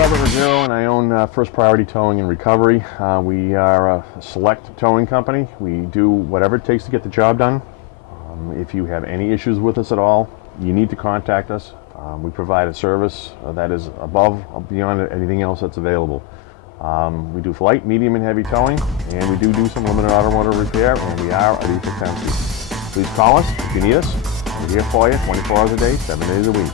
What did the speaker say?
Robert Ruggiero, and I own First Priority Towing and Recovery. We are a select towing company. We do whatever it takes to get the job done. If you have any issues with us at all, you need to contact us. We provide a service that is beyond anything else that's available. We do light, medium, and heavy towing, and we do some limited automotive repair, and we are a Equal Please call us if you need us. We're here for you 24 hours a day, 7 days a week.